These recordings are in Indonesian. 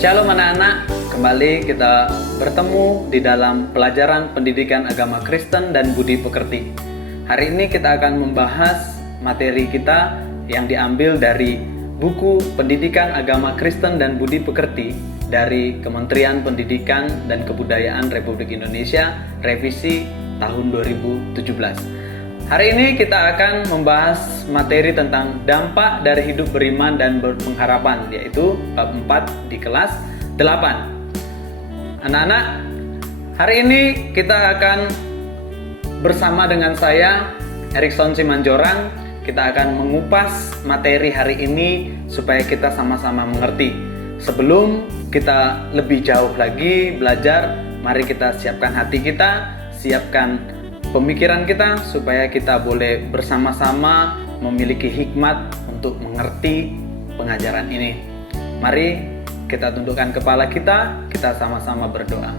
Shalom anak-anak, kembali kita bertemu di dalam pelajaran pendidikan agama Kristen dan budi pekerti. Hari ini kita akan membahas materi kita yang diambil dari buku Pendidikan Agama Kristen dan Budi Pekerti dari Kementerian Pendidikan dan Kebudayaan Republik Indonesia, revisi tahun 2017. Hari ini kita akan membahas materi tentang dampak dari hidup beriman dan berpengharapan, yaitu bab 4 di kelas 8. Anak-anak, hari ini kita akan bersama dengan saya, Erikson Simanjorang, kita akan mengupas materi hari ini supaya kita sama-sama mengerti. Sebelum kita lebih jauh lagi belajar, mari kita siapkan hati kita, siapkan pemikiran kita supaya kita boleh bersama-sama memiliki hikmat untuk mengerti pengajaran ini. Mari kita tundukkan kepala kita sama-sama berdoa.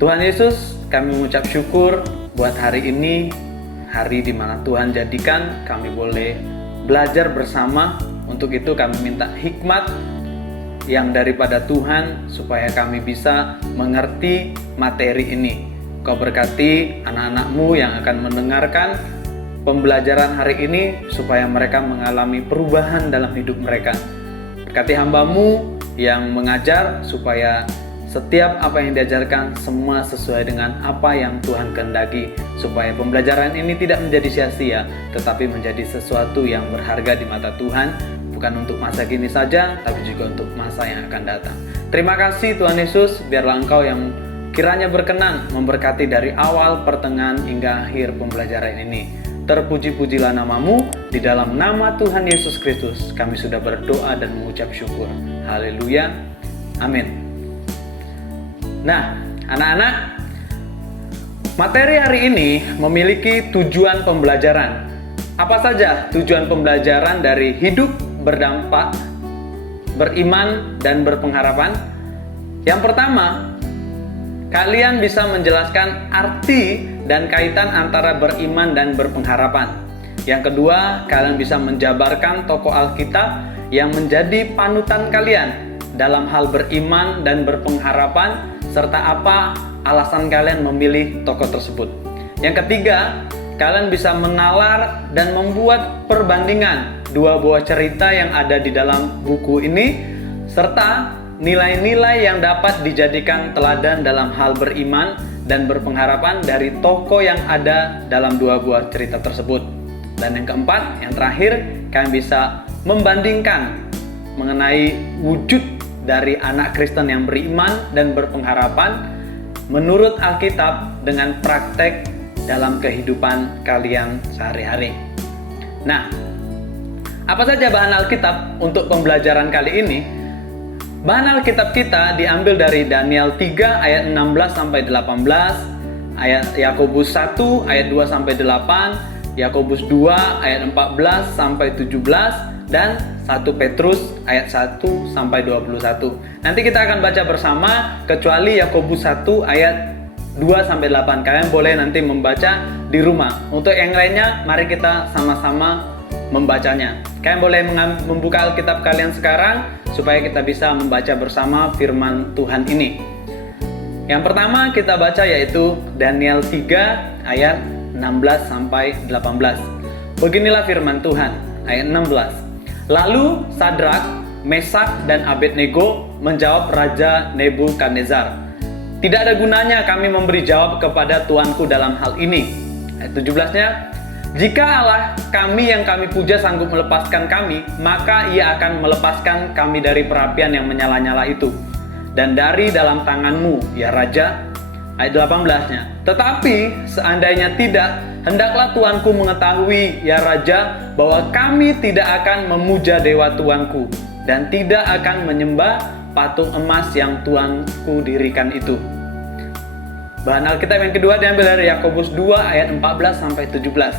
Tuhan Yesus, kami mengucap syukur buat hari ini, hari di mana Tuhan jadikan kami boleh belajar bersama. Untuk itu kami minta hikmat yang daripada Tuhan supaya kami bisa mengerti materi ini. Kau berkati anak-anak-Mu yang akan mendengarkan pembelajaran hari ini supaya mereka mengalami perubahan dalam hidup mereka. Berkati hamba-Mu yang mengajar supaya setiap apa yang diajarkan semua sesuai dengan apa yang Tuhan kehendaki, supaya pembelajaran ini tidak menjadi sia-sia tetapi menjadi sesuatu yang berharga di mata Tuhan, bukan untuk masa kini saja tapi juga untuk masa yang akan datang. Terima kasih Tuhan Yesus, biarlah Engkau yang kiranya berkenan memberkati dari awal, pertengahan, hingga akhir pembelajaran ini. Terpuji-pujilah nama-Mu, di dalam nama Tuhan Yesus Kristus kami sudah berdoa dan mengucap syukur. Haleluya, amin. Nah, anak-anak, materi hari ini memiliki tujuan pembelajaran. Apa saja tujuan pembelajaran dari hidup berdampak, beriman, dan berpengharapan? Yang pertama, kalian bisa menjelaskan arti dan kaitan antara beriman dan berpengharapan. Yang kedua, kalian bisa menjabarkan tokoh Alkitab yang menjadi panutan kalian dalam hal beriman dan berpengharapan, serta apa alasan kalian memilih tokoh tersebut. Yang ketiga, kalian bisa menalar dan membuat perbandingan dua buah cerita yang ada di dalam buku ini, serta nilai-nilai yang dapat dijadikan teladan dalam hal beriman dan berpengharapan dari tokoh yang ada dalam dua buah cerita tersebut. Dan yang keempat, yang terakhir, kalian bisa membandingkan mengenai wujud dari anak Kristen yang beriman dan berpengharapan menurut Alkitab dengan praktek dalam kehidupan kalian sehari-hari. Nah, apa saja bahan Alkitab untuk pembelajaran kali ini? Bahan Alkitab kita diambil dari Daniel 3 ayat 16 sampai 18, ayat Yakobus 1 ayat 2 sampai 8, Yakobus 2 ayat 14 sampai 17, dan 1 Petrus ayat 1 sampai 21. Nanti kita akan baca bersama kecuali Yakobus 1 ayat 2 sampai 8. Kalian boleh nanti membaca di rumah. Untuk yang lainnya, mari kita sama-sama membacanya. Kalian boleh membuka Alkitab kalian sekarang supaya kita bisa membaca bersama firman Tuhan ini. Yang pertama kita baca yaitu Daniel 3 ayat 16 sampai 18. Beginilah firman Tuhan, ayat 16. Lalu Sadrak, Mesak, dan Abednego menjawab Raja Nebukadnezar, "Tidak ada gunanya kami memberi jawab kepada tuanku dalam hal ini." Ayat 17-nya, "Jika Allah kami yang kami puja sanggup melepaskan kami, maka Ia akan melepaskan kami dari perapian yang menyala-nyala itu, dan dari dalam tanganmu, ya Raja." Ayat 18-nya, "Tetapi seandainya tidak, hendaklah tuanku mengetahui, ya Raja, bahwa kami tidak akan memuja dewa tuanku, dan tidak akan menyembah patung emas yang tuanku dirikan itu." Bahan Alkitab yang kedua diambil dari Yakobus 2 ayat 14 sampai 17.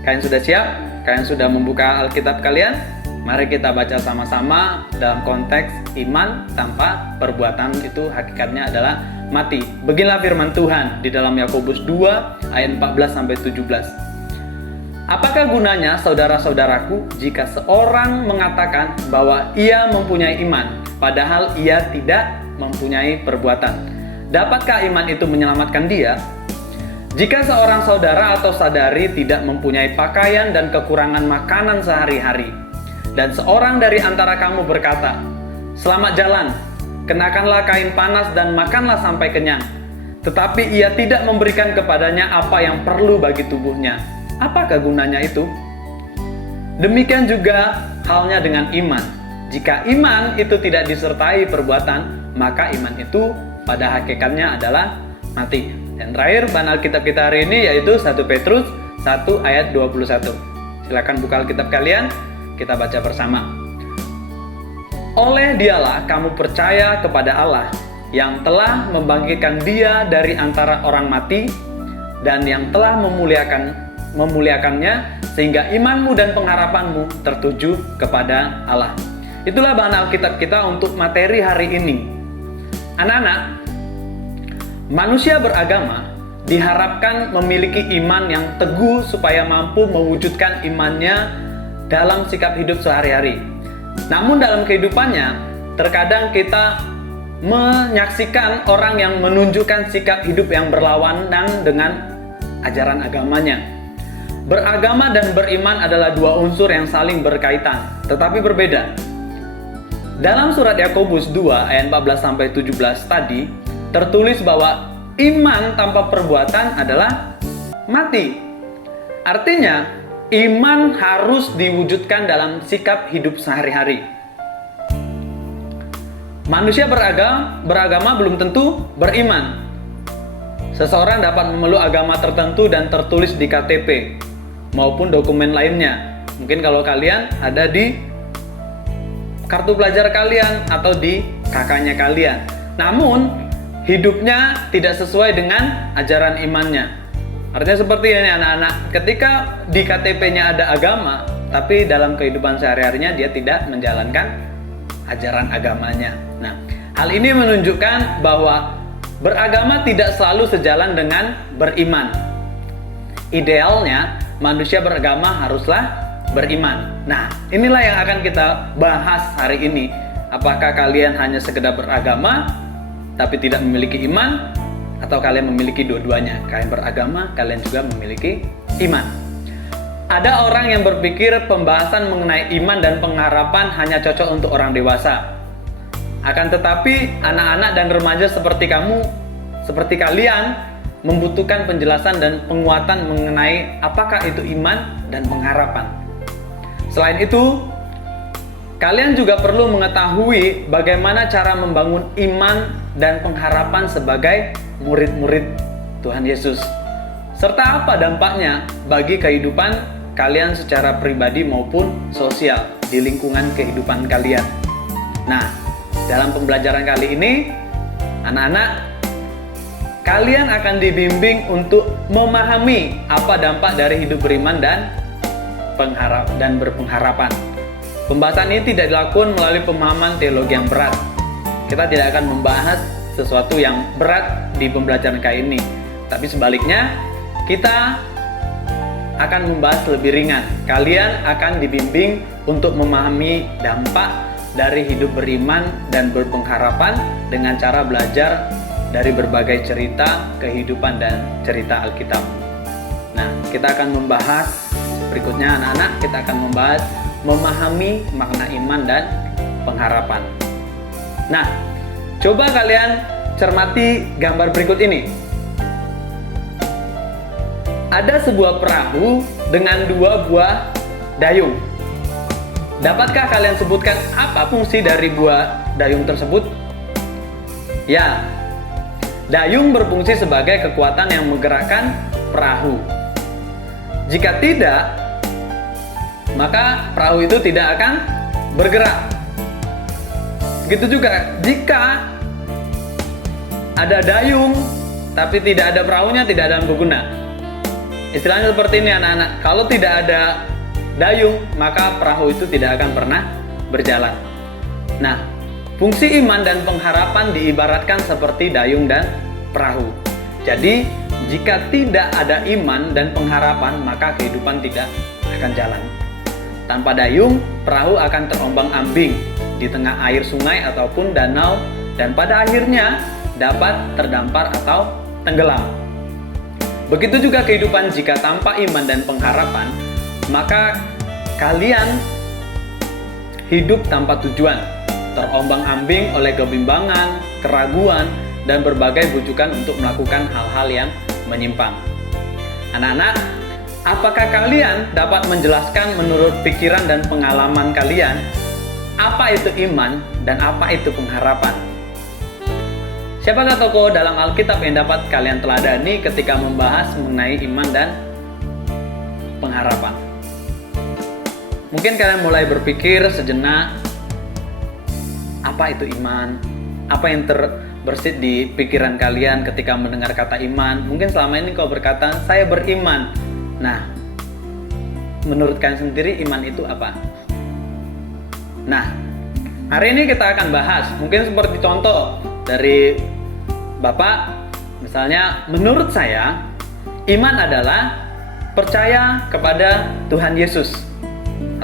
Kalian sudah siap? Kalian sudah membuka Alkitab kalian? Mari kita baca sama-sama dalam konteks iman tanpa perbuatan itu hakikatnya adalah mati. Beginilah firman Tuhan di dalam Yakobus 2 ayat 14 sampai 17. Apakah gunanya, saudara-saudaraku, jika seorang mengatakan bahwa ia mempunyai iman, padahal ia tidak mempunyai perbuatan? Dapatkah iman itu menyelamatkan dia? Jika seorang saudara atau saudari tidak mempunyai pakaian dan kekurangan makanan sehari-hari, dan seorang dari antara kamu berkata, "Selamat jalan, kenakanlah kain panas dan makanlah sampai kenyang," tetapi ia tidak memberikan kepadanya apa yang perlu bagi tubuhnya, apakah gunanya itu? Demikian juga halnya dengan iman. Jika iman itu tidak disertai perbuatan, maka iman itu pada hakikatnya adalah mati. Dan terakhir, bahan Alkitab kita hari ini yaitu 1 Petrus 1 ayat 21. Silakan buka Alkitab kalian, kita baca bersama. Oleh Dialah kamu percaya kepada Allah yang telah membangkitkan Dia dari antara orang mati dan yang telah memuliakannya sehingga imanmu dan pengharapanmu tertuju kepada Allah. Itulah bahan Alkitab kita untuk materi hari ini. Anak-anak, manusia beragama diharapkan memiliki iman yang teguh supaya mampu mewujudkan imannya dalam sikap hidup sehari-hari. Namun dalam kehidupannya, terkadang kita menyaksikan orang yang menunjukkan sikap hidup yang berlawanan dengan ajaran agamanya. Beragama dan beriman adalah dua unsur yang saling berkaitan, tetapi berbeda. Dalam surat Yakobus 2 ayat 14-17 tadi, tertulis bahwa iman tanpa perbuatan adalah mati. Artinya, iman harus diwujudkan dalam sikap hidup sehari-hari. Manusia beragama belum tentu beriman. Seseorang dapat memeluk agama tertentu dan tertulis di KTP maupun dokumen lainnya. Mungkin kalau kalian ada di kartu pelajar kalian atau di kakaknya kalian. Namun, hidupnya tidak sesuai dengan ajaran imannya. Artinya seperti ini anak-anak, ketika di KTP-nya ada agama, tapi dalam kehidupan sehari-harinya dia tidak menjalankan ajaran agamanya. Nah, hal ini menunjukkan bahwa beragama tidak selalu sejalan dengan beriman. Idealnya, manusia beragama haruslah beriman. Nah, inilah yang akan kita bahas hari ini. Apakah kalian hanya sekedar beragama tapi tidak memiliki iman, atau kalian memiliki dua-duanya? Kalian beragama, kalian juga memiliki iman. Ada orang yang berpikir pembahasan mengenai iman dan pengharapan hanya cocok untuk orang dewasa. Akan tetapi, anak-anak dan remaja seperti kamu, seperti kalian, membutuhkan penjelasan dan penguatan mengenai apakah itu iman dan pengharapan. Selain itu, kalian juga perlu mengetahui bagaimana cara membangun iman dan pengharapan sebagai murid-murid Tuhan Yesus. Serta apa dampaknya bagi kehidupan kalian secara pribadi maupun sosial di lingkungan kehidupan kalian. Nah, dalam pembelajaran kali ini, anak-anak, kalian akan dibimbing untuk memahami apa dampak dari hidup beriman dan berpengharapan. Pembahasan ini tidak dilakukan melalui pemahaman teologi yang berat. Kita tidak akan membahas sesuatu yang berat di pembelajaran kali ini, tapi sebaliknya kita akan membahas lebih ringan. Kalian akan dibimbing untuk memahami dampak dari hidup beriman dan berpengharapan dengan cara belajar dari berbagai cerita kehidupan dan cerita Alkitab. Nah, kita akan membahas berikutnya anak-anak, kita akan membahas memahami makna iman dan pengharapan. Nah, coba kalian cermati gambar berikut ini. Ada sebuah perahu dengan dua buah dayung. Dapatkah kalian sebutkan apa fungsi dari buah dayung tersebut? Ya, dayung berfungsi sebagai kekuatan yang menggerakkan perahu. Jika tidak, maka perahu itu tidak akan bergerak. Begitu juga jika ada dayung tapi tidak ada perahunya, tidak ada yang berguna. Istilahnya seperti ini anak-anak, kalau tidak ada dayung maka perahu itu tidak akan pernah berjalan. Nah, fungsi iman dan pengharapan diibaratkan seperti dayung dan perahu. Jadi, Jika tidak ada iman dan pengharapan, maka kehidupan tidak akan jalan. Tanpa dayung, perahu akan terombang-ambing di tengah air sungai ataupun danau, dan pada akhirnya dapat terdampar atau tenggelam. Begitu juga kehidupan jika tanpa iman dan pengharapan, maka kalian hidup tanpa tujuan, terombang-ambing oleh kebimbangan, keraguan, dan berbagai bujukan untuk melakukan hal-hal yang menyimpang. Anak-anak, apakah kalian dapat menjelaskan menurut pikiran dan pengalaman kalian apa itu iman dan apa itu pengharapan? Siapakah tokoh dalam Alkitab yang dapat kalian teladani ketika membahas mengenai iman dan pengharapan? Mungkin kalian mulai berpikir sejenak, apa itu iman? Apa yang terbersit di pikiran kalian ketika mendengar kata iman? Mungkin selama ini kau berkata, saya beriman. Nah, menurut kalian sendiri iman itu apa? Nah, hari ini kita akan bahas, mungkin seperti contoh dari Bapak, misalnya menurut saya, iman adalah percaya kepada Tuhan Yesus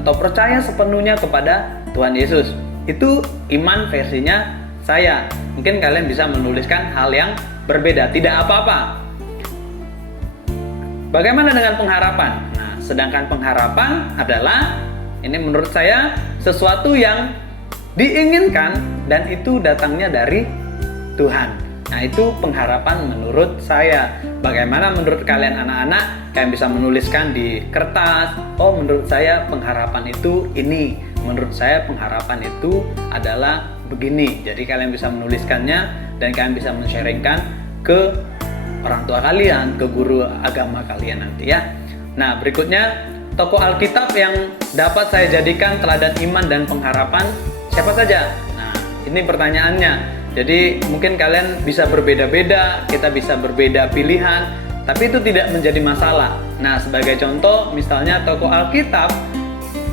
atau percaya sepenuhnya kepada Tuhan Yesus. Itu iman versinya saya. Mungkin kalian bisa menuliskan hal yang berbeda, tidak apa-apa. Bagaimana dengan pengharapan? Nah, sedangkan pengharapan adalah, ini menurut saya, sesuatu yang diinginkan dan itu datangnya dari Tuhan. Nah, itu pengharapan menurut saya. Bagaimana menurut kalian anak-anak? Kalian bisa menuliskan di kertas, oh menurut saya pengharapan itu ini. Menurut saya pengharapan itu adalah begini. Jadi kalian bisa menuliskannya dan kalian bisa men-sharingkan ke orang tua kalian, ke guru agama kalian nanti ya. Nah, berikutnya tokoh Alkitab yang dapat saya jadikan teladan iman dan pengharapan siapa saja? Nah, ini pertanyaannya. Jadi mungkin kalian bisa berbeda-beda, kita bisa berbeda pilihan, tapi itu tidak menjadi masalah. Nah, sebagai contoh misalnya tokoh Alkitab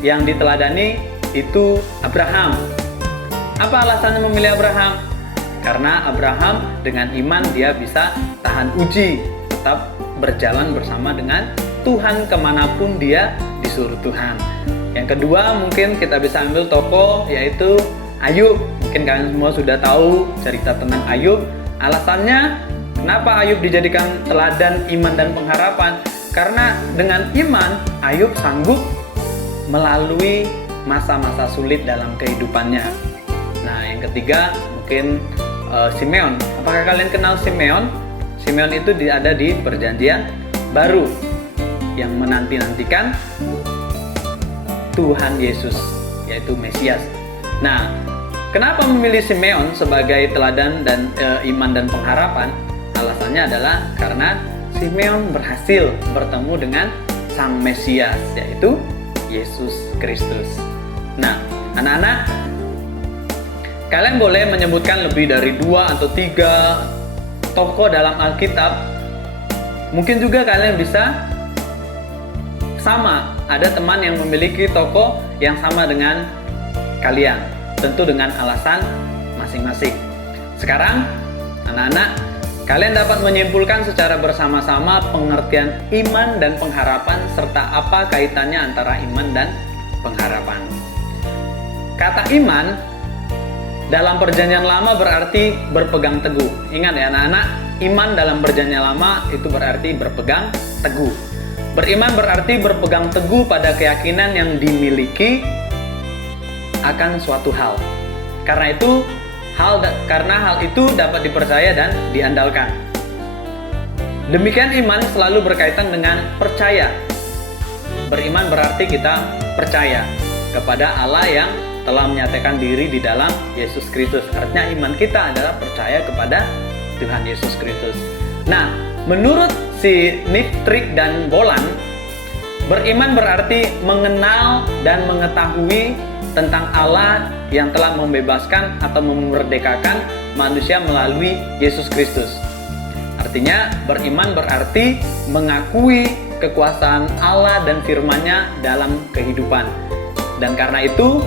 yang diteladani itu Abraham. Apa alasannya memilih Abraham? Karena Abraham dengan iman dia bisa tahan uji, tetap berjalan bersama dengan Tuhan kemanapun dia disuruh Tuhan. Yang kedua mungkin kita bisa ambil tokoh yaitu Ayub. Mungkin kalian semua sudah tahu cerita tentang Ayub. Alasannya kenapa Ayub dijadikan teladan iman dan pengharapan? Karena dengan iman Ayub sanggup melalui masa-masa sulit dalam kehidupannya. Nah, yang ketiga mungkin Simeon. Apakah kalian kenal Simeon? Simeon itu ada di Perjanjian Baru yang menanti-nantikan Tuhan Yesus, yaitu Mesias. Nah, kenapa memilih Simeon sebagai teladan dan iman dan pengharapan? Alasannya adalah karena Simeon berhasil bertemu dengan Sang Mesias, yaitu Yesus Kristus. Nah, anak-anak, kalian boleh menyebutkan lebih dari 2 atau 3 tokoh dalam Alkitab. Mungkin juga kalian bisa sama, ada teman yang memiliki tokoh yang sama dengan kalian, tentu dengan alasan masing-masing. Sekarang, anak-anak, kalian dapat menyimpulkan secara bersama-sama pengertian iman dan pengharapan serta apa kaitannya antara iman dan pengharapan. Kata iman dalam Perjanjian Lama berarti berpegang teguh. Ingat ya anak-anak, iman dalam Perjanjian Lama itu berarti berpegang teguh. Beriman berarti berpegang teguh pada keyakinan yang dimiliki akan suatu hal. Karena hal itu dapat dipercaya dan diandalkan. Demikian iman selalu berkaitan dengan percaya. Beriman berarti kita percaya kepada Allah yang telah menyatakan diri di dalam Yesus Kristus. Artinya iman kita adalah percaya kepada Tuhan Yesus Kristus. Nah, menurut si Nitrik dan Bolan, beriman berarti mengenal dan mengetahui tentang Allah yang telah membebaskan atau memerdekakan manusia melalui Yesus Kristus. Artinya beriman berarti mengakui kekuasaan Allah dan firman-Nya dalam kehidupan. Dan karena itu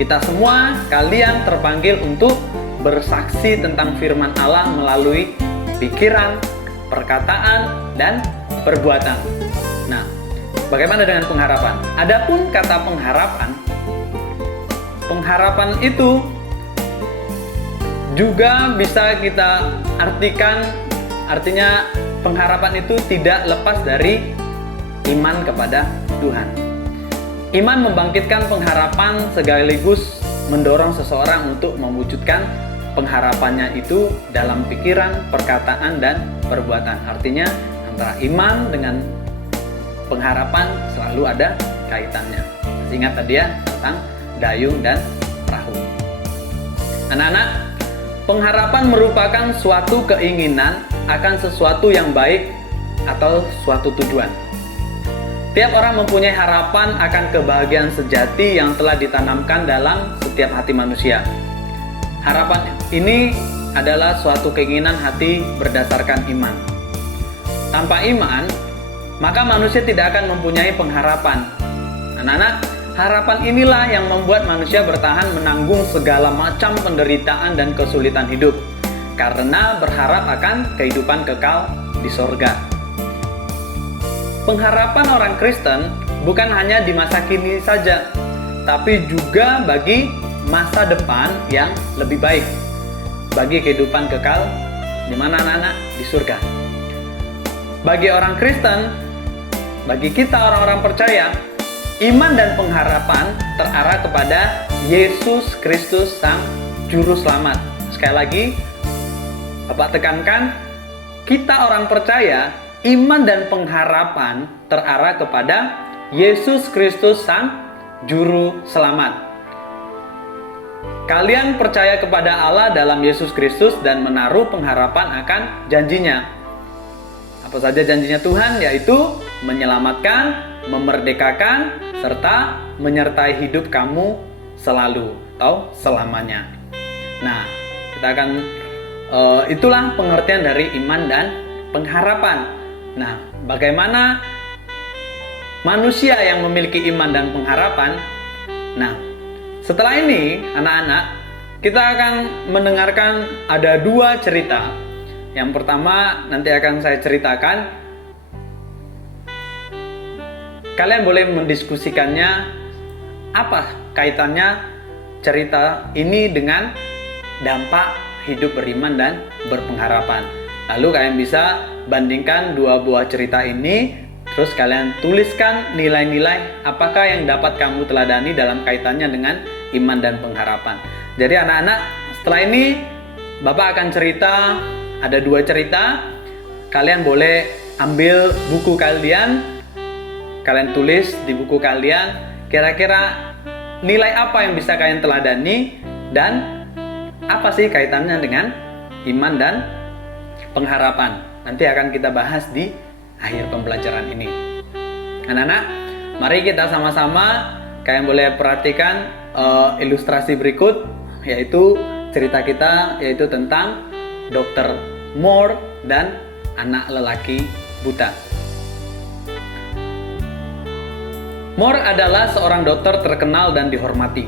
kita semua, kalian terpanggil untuk bersaksi tentang firman Allah melalui pikiran, perkataan, dan perbuatan. Nah, bagaimana dengan pengharapan? Adapun kata pengharapan itu juga bisa kita artikan, artinya pengharapan itu tidak lepas dari iman kepada Tuhan. Iman membangkitkan pengharapan sekaligus mendorong seseorang untuk mewujudkan pengharapannya itu dalam pikiran, perkataan, dan perbuatan. Artinya antara iman dengan pengharapan selalu ada kaitannya. Ingat tadi ya tentang dayung dan perahu. Anak-anak, pengharapan merupakan suatu keinginan akan sesuatu yang baik atau suatu tujuan. Tiap orang mempunyai harapan akan kebahagiaan sejati yang telah ditanamkan dalam setiap hati manusia. Harapan ini adalah suatu keinginan hati berdasarkan iman. Tanpa iman, maka manusia tidak akan mempunyai pengharapan. Anak-anak, harapan inilah yang membuat manusia bertahan menanggung segala macam penderitaan dan kesulitan hidup, karena berharap akan kehidupan kekal di sorga. Pengharapan orang Kristen bukan hanya di masa kini saja, tapi juga bagi masa depan yang lebih baik, bagi kehidupan kekal di mana anak-anak? Di surga. Bagi orang Kristen, bagi kita orang-orang percaya, iman dan pengharapan terarah kepada Yesus Kristus Sang Juru Selamat. Sekali lagi, Bapak tekankan, kita orang percaya, iman dan pengharapan terarah kepada Yesus Kristus Sang Juru Selamat. Kalian percaya kepada Allah dalam Yesus Kristus dan menaruh pengharapan akan janjinya. Apa saja janjinya Tuhan? Yaitu menyelamatkan, memerdekakan, serta menyertai hidup kamu selalu atau selamanya. Nah, kita akan itulah pengertian dari iman dan pengharapan. Nah, bagaimana manusia yang memiliki iman dan pengharapan? Nah, setelah ini, anak-anak, kita akan mendengarkan ada 2 cerita. Yang pertama nanti akan saya ceritakan. Kalian boleh mendiskusikannya, apa kaitannya cerita ini dengan dampak hidup beriman dan berpengharapan. Lalu kalian bisa bandingkan 2 buah cerita ini, terus kalian tuliskan nilai-nilai apakah yang dapat kamu teladani dalam kaitannya dengan iman dan pengharapan. Jadi anak-anak, setelah ini Bapak akan cerita, ada 2 cerita. Kalian boleh ambil buku kalian tulis di buku kalian kira-kira nilai apa yang bisa kalian teladani dan apa sih kaitannya dengan iman dan pengharapan. Nanti akan kita bahas di akhir pembelajaran ini. Anak-anak, mari kita sama-sama, kalian boleh perhatikan ilustrasi berikut, yaitu cerita kita yaitu tentang Dr. Moore dan anak lelaki buta. Moore adalah seorang dokter terkenal dan dihormati.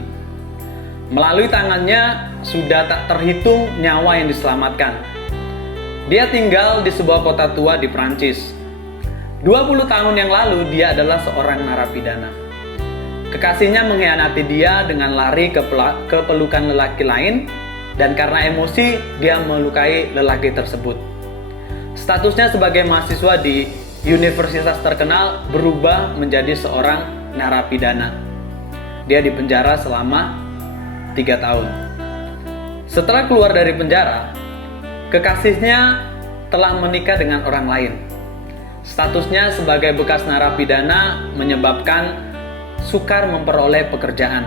Melalui tangannya sudah tak terhitung nyawa yang diselamatkan. Dia tinggal di sebuah kota tua di Prancis. 20 tahun yang lalu dia adalah seorang narapidana. Kekasihnya mengkhianati dia dengan lari ke pelukan lelaki lain, dan karena emosi dia melukai lelaki tersebut. Statusnya sebagai mahasiswa di universitas terkenal berubah menjadi seorang narapidana. Dia dipenjara selama 3 tahun. Setelah keluar dari penjara, kekasihnya telah menikah dengan orang lain. Statusnya sebagai bekas narapidana menyebabkan sukar memperoleh pekerjaan.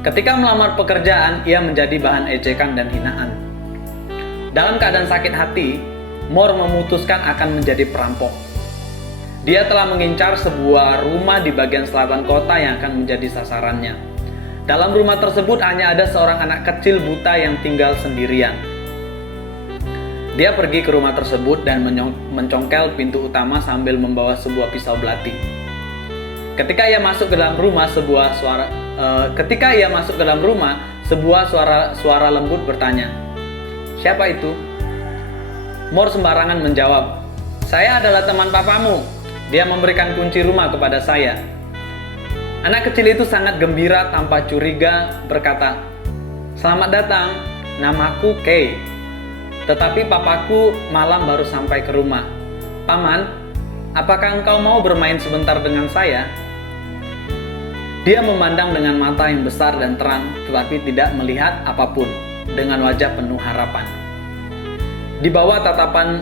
Ketika melamar pekerjaan, ia menjadi bahan ejekan dan hinaan. Dalam keadaan sakit hati, Moore memutuskan akan menjadi perampok. Dia telah mengincar sebuah rumah di bagian selatan kota yang akan menjadi sasarannya. Dalam rumah tersebut hanya ada seorang anak kecil buta yang tinggal sendirian. Dia pergi ke rumah tersebut dan mencongkel pintu utama sambil membawa sebuah pisau belati. Ketika ia masuk ke dalam rumah, sebuah suara lembut bertanya, "Siapa itu?" Mor sembarangan menjawab, "Saya adalah teman papamu. Dia memberikan kunci rumah kepada saya." Anak kecil itu sangat gembira tanpa curiga berkata, "Selamat datang, namaku Kay. Tetapi papaku malam baru sampai ke rumah. Paman, apakah engkau mau bermain sebentar dengan saya?" Dia memandang dengan mata yang besar dan terang, tetapi tidak melihat apapun, dengan wajah penuh harapan. Di bawah tatapan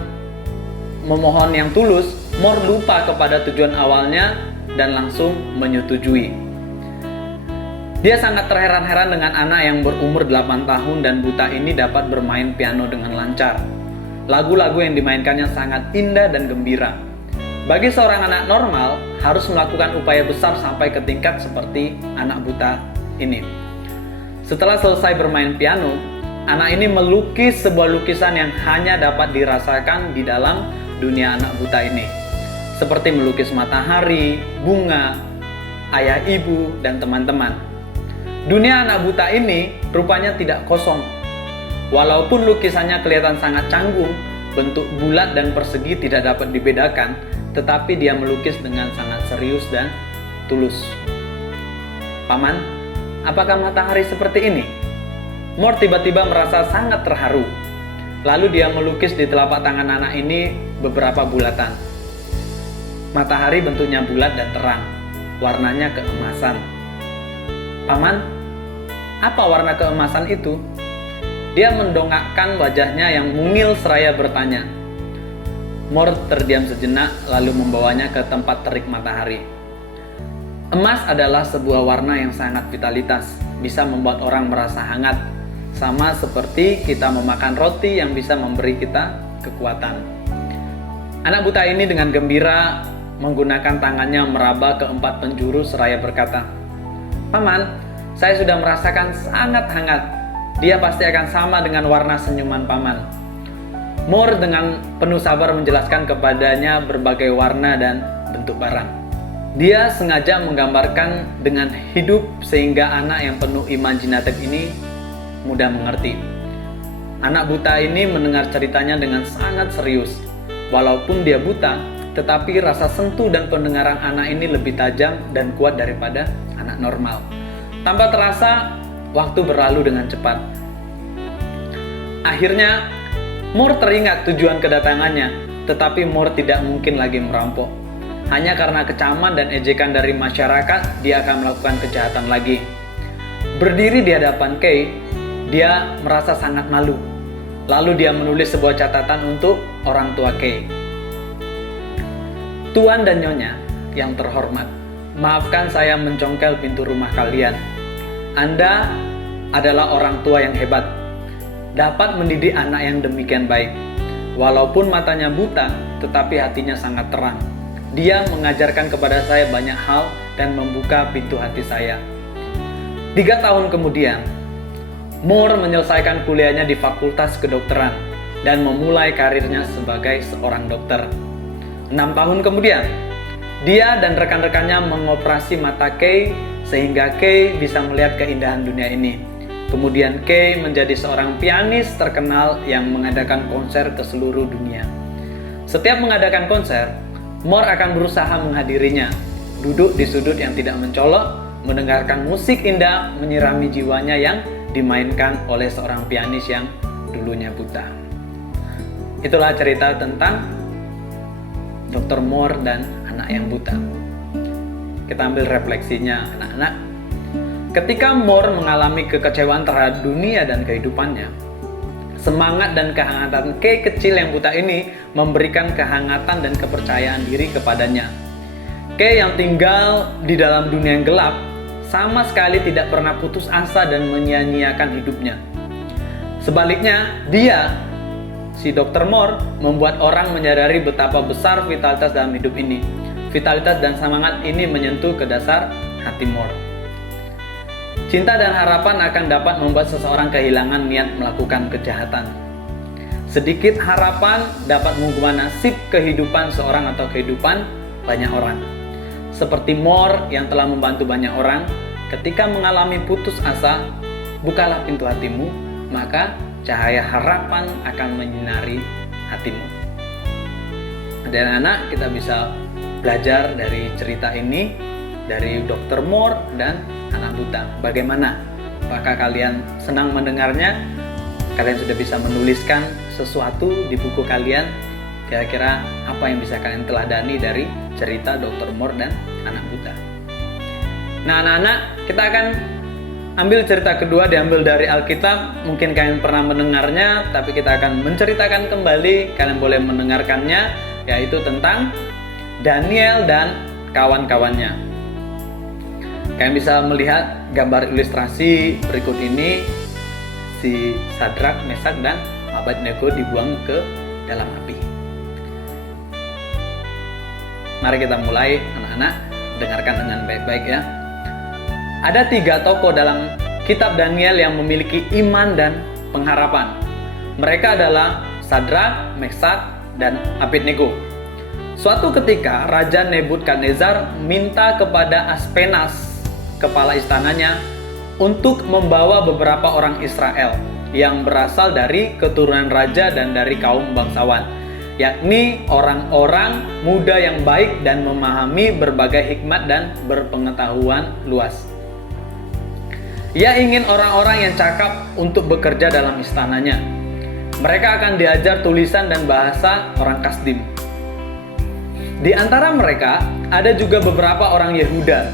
memohon yang tulus, Mor lupa kepada tujuan awalnya dan langsung menyetujui. Dia sangat terheran-heran dengan anak yang berumur 8 tahun dan buta ini dapat bermain piano dengan lancar. Lagu-lagu yang dimainkannya sangat indah dan gembira. Bagi seorang anak normal, harus melakukan upaya besar sampai ke tingkat seperti anak buta ini. Setelah selesai bermain piano, anak ini melukis sebuah lukisan yang hanya dapat dirasakan di dalam dunia anak buta ini. Seperti melukis matahari, bunga, ayah ibu, dan teman-teman. Dunia anak buta ini rupanya tidak kosong. Walaupun lukisannya kelihatan sangat canggung, bentuk bulat dan persegi tidak dapat dibedakan, tetapi dia melukis dengan sangat serius dan tulus. "Paman, apakah matahari seperti ini?" Mor tiba-tiba merasa sangat terharu. Lalu dia melukis di telapak tangan anak ini beberapa bulatan. Matahari bentuknya bulat dan terang, warnanya keemasan. "Paman, apa warna keemasan itu?" Dia mendongakkan wajahnya yang mungil seraya bertanya. Mor terdiam sejenak lalu membawanya ke tempat terik matahari. Emas adalah sebuah warna yang sangat vitalitas, bisa membuat orang merasa hangat, sama seperti kita memakan roti yang bisa memberi kita kekuatan. Anak buta ini dengan gembira menggunakan tangannya meraba ke 4 penjuru seraya berkata, "Paman, saya sudah merasakan sangat hangat. Dia pasti akan sama dengan warna senyuman paman." Mor dengan penuh sabar menjelaskan kepadanya berbagai warna dan bentuk barang. Dia sengaja menggambarkan dengan hidup sehingga anak yang penuh imajinatif ini mudah mengerti. Anak buta ini mendengar ceritanya dengan sangat serius. Walaupun dia buta, tetapi rasa sentuh dan pendengaran anak ini lebih tajam dan kuat daripada anak normal. Tanpa terasa, waktu berlalu dengan cepat. Akhirnya, Mor teringat tujuan kedatangannya, tetapi Mor tidak mungkin lagi merampok. Hanya karena kecaman dan ejekan dari masyarakat, dia akan melakukan kejahatan lagi. Berdiri di hadapan Kay, dia merasa sangat malu. Lalu dia menulis sebuah catatan untuk orang tua Kay. "Tuan dan Nyonya yang terhormat, maafkan saya mencongkel pintu rumah kalian. Anda adalah orang tua yang hebat, dapat mendidik anak yang demikian baik. Walaupun matanya buta, tetapi hatinya sangat terang. Dia mengajarkan kepada saya banyak hal dan membuka pintu hati saya." 3 tahun kemudian, Mor menyelesaikan kuliahnya di Fakultas Kedokteran dan memulai karirnya sebagai seorang dokter. 6 tahun kemudian, dia dan rekan-rekannya mengoperasi mata Kay sehingga Kay bisa melihat keindahan dunia ini. Kemudian Kay menjadi seorang pianis terkenal yang mengadakan konser ke seluruh dunia. Setiap mengadakan konser, Mor akan berusaha menghadirinya, duduk di sudut yang tidak mencolok, mendengarkan musik indah menyirami jiwanya yang dimainkan oleh seorang pianis yang dulunya buta. Itulah cerita tentang Dr. Mor dan anak yang buta. Kita ambil refleksinya, anak-anak. Ketika Mor mengalami kekecewaan terhadap dunia dan kehidupannya, semangat dan kehangatan Kay kecil yang buta ini memberikan kehangatan dan kepercayaan diri kepadanya. Kay yang tinggal di dalam dunia yang gelap sama sekali tidak pernah putus asa dan menyia-nyiakan hidupnya. Sebaliknya, dia, si Dr. Mor, membuat orang menyadari betapa besar vitalitas dalam hidup ini. Vitalitas dan semangat ini menyentuh ke dasar hati Mor. Cinta dan harapan akan dapat membuat seseorang kehilangan niat melakukan kejahatan. Sedikit harapan dapat mengubah nasib kehidupan seorang atau kehidupan banyak orang. Seperti Mor yang telah membantu banyak orang, ketika mengalami putus asa, bukalah pintu hatimu, maka cahaya harapan akan menyinari hatimu. Dan anak, kita bisa belajar dari cerita ini, dari Dr. Moore dan anak buta. Bagaimana? Apakah kalian senang mendengarnya? Kalian sudah bisa menuliskan sesuatu di buku kalian? Kira-kira apa yang bisa kalian teladani dari cerita Dr. Moore dan anak buta? Nah anak-anak, kita akan ambil cerita kedua, diambil dari Alkitab. Mungkin kalian pernah mendengarnya, tapi kita akan menceritakan kembali. Kalian boleh mendengarkannya, yaitu tentang Daniel dan kawan-kawannya. Kalian bisa melihat gambar ilustrasi berikut ini. Si Sadrak, Mesak, dan Abednego dibuang ke dalam api. Mari kita mulai, anak-anak. Dengarkan dengan baik-baik ya. Ada 3 tokoh dalam kitab Daniel yang memiliki iman dan pengharapan. Mereka adalah Sadrak, Mesak, dan Abednego. Suatu ketika Raja Nebukadnezar minta kepada Aspenas, kepala istananya, untuk membawa beberapa orang Israel yang berasal dari keturunan raja dan dari kaum bangsawan, yakni orang-orang muda yang baik dan memahami berbagai hikmat dan berpengetahuan luas. Ia ingin orang-orang yang cakap untuk bekerja dalam istananya. Mereka akan diajar tulisan dan bahasa orang Kasdim. Di antara mereka ada juga beberapa orang Yehuda,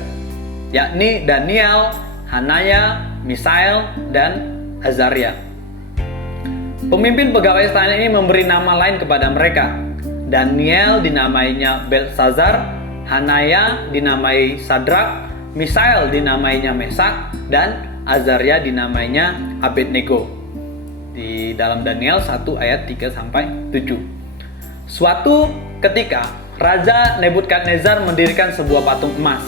yakni Daniel, Hanaya, Misael, dan Azaria. Pemimpin pegawai istana ini memberi nama lain kepada mereka. Daniel dinamainya Belsazar, Hanaya dinamai Sadrak, Misael dinamainya Mesak, dan Azaria dinamainya Abednego. Di dalam Daniel 1 ayat 3-7. Suatu ketika Raja Nebukadnezar mendirikan sebuah patung emas.